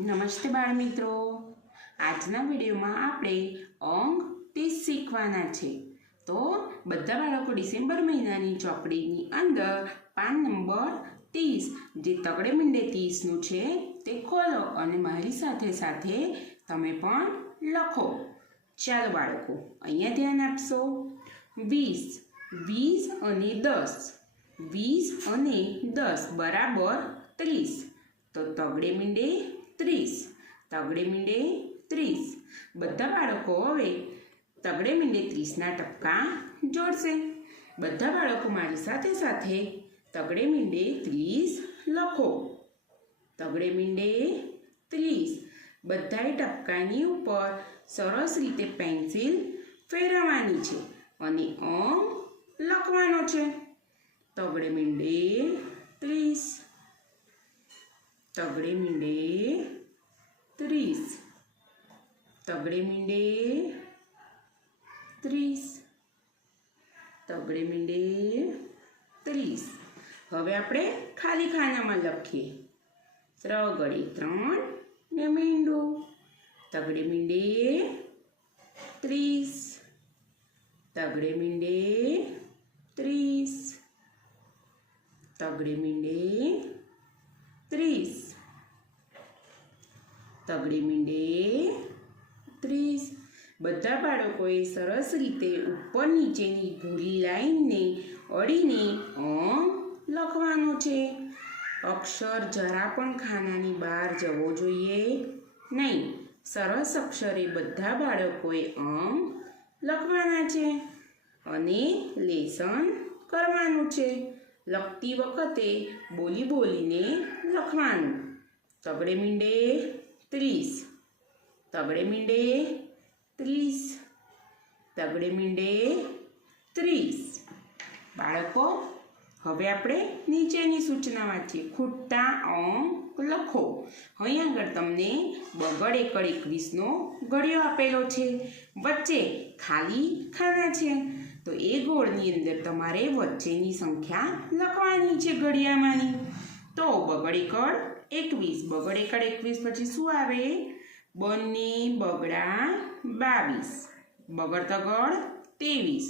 નમસ્તે બાળ મિત્રો, આજના વિડીયોમાં આપણે અંક 30 શીખવાના છે. તો બધા બાળકો ડિસેમ્બર મહિનાની ચોપડીની અંદર પાન નંબર 30 જે તગડે મીંડે 30નું છે તે ખોલો અને મારી સાથે સાથે તમે પણ લખો. ચાલો બાળકો, અહીંયા ધ્યાન આપશો. 20 અને 10, 20 અને 10 બરાબર 30. તો તગડે મીંડે 30, તગડે મીંડે 30. બધા બાળકો હવે તગડે મીંડે 30ના ટપકા જોડશે. બધા બાળકો મારી સાથે સાથે તગડે મીંડે 30 લખો. તગડે મીંડે 30. બધાય ટપકાની ઉપર સરસ રીતે પેન્સિલ ફેરવવાની છે અને અંક લખવાનો છે. તગડે મીંડે 30, તગડે મીંડે 30, તગડે મીંડે 30, તગડે મીંડે 30. હવે આપણે ખાલી ખાનામાં લખીએ. ત્રગડે 3 ને મીંડું. તગડે મીંડે 30, તગડે મીંડે 30, તગડે મીંડે 30, તગડે મીંડે 30. બધા બાળકોએ સરસ રીતે ઉપર નીચેની ભૂરી લાઈનને અડીને અંક લખવાનો છે. અક્ષર જરા પણ ખાનાની બહાર જવો જોઈએ નહીં. સરસ અક્ષરે બધા બાળકોએ અંક લખવાના છે અને લેસન કરવાનું છે. લખતી વખતે બોલી બોલીને લખવાનું. તગડે મીંડે 30, તગડે મીંડે 30, તગડે મીંડે 30. બાળકો, હવે આપણે નીચેની સૂચના વાંચીએ. ખૂટતા અંક લખો. અહીં આગળ તમને બગડ એકડ 21નો ઘડિયો આપેલો છે. વચ્ચે ખાલી ખાના છે. તો એ ગોળની અંદર તમારે વચ્ચેની સંખ્યા લખવાની છે ઘડિયામાંની. તો બગડ એકડ 21, બગડ એકડ 21 પછી શું આવે? બંને બગડા 22, બગડ તગડ 23,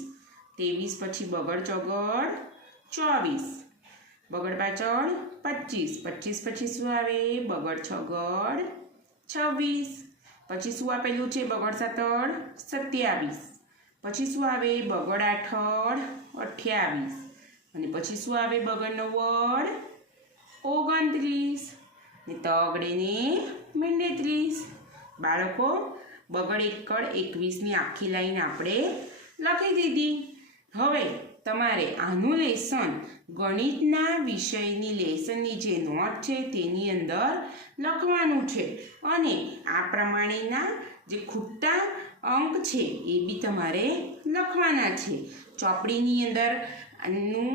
23 પછી બગડ ચોગડ 24, બગડ પાછળ 25, 25 પછી શું આવે? બગડ છગડ 26, પછી શું આપેલું છે? બગડ સાતડ 27, પછી શું આવે? બગડ આઠડ 28, અને પછી શું આવે? બગડ નવ્વડ 29, ને તગડે ને મીંડે 30. બાળકો, બગડ એકડ 21ની આખી લાઈન આપણે લખી દીધી. હવે તમારે આનું લેસન ગણિતના વિષયની લેસનની જે નોટ છે તેની અંદર લખવાનું છે અને આ પ્રમાણેના જે ખૂટતા અંક છે એ બી તમારે લખવાના છે. ચોપડીની અંદર આનું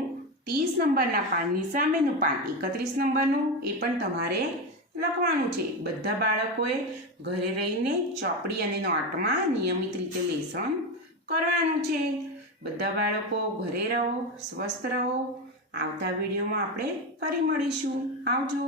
30 નંબરના પાનની સામેનું પાન 31 નંબરનું એ પણ તમારે લખવાનું છે. બધા બાળકોએ ઘરે રહીને ચોપડી અને નોટમાં નિયમિત રીતે લેસન કરવાનું છે. બધા બાળકો ઘરે રહો, સ્વસ્થ રહો. આવતા વિડીયોમાં આપણે ફરી મળીશું. આવજો.